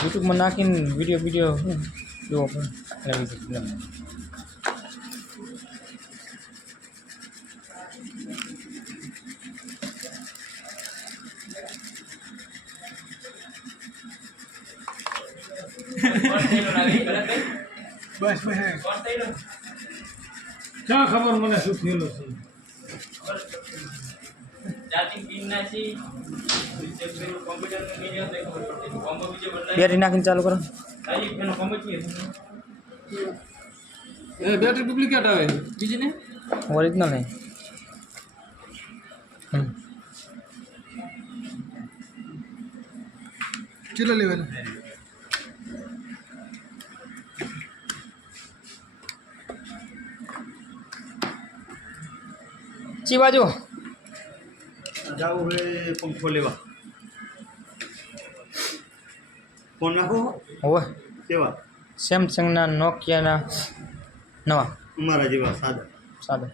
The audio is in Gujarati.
YouTube में नाखीने वीडियो જોવો પડે. બસ ક્યાં ખબર મને શું થયેલું છે. બેટરી નાખીને ચાલુ કરો. બેટરી ડુપ્લિકેટ આવે બીજી ને ઓરિજિનલ નહીં. ચલો લેવાનું ચી બાજુ જાવું હે પંખો લેવા. ફોન નાખો હોવે કેવા સેમસંગના નોકિયાના નવા અમારા જેવા સાદા. સાદા.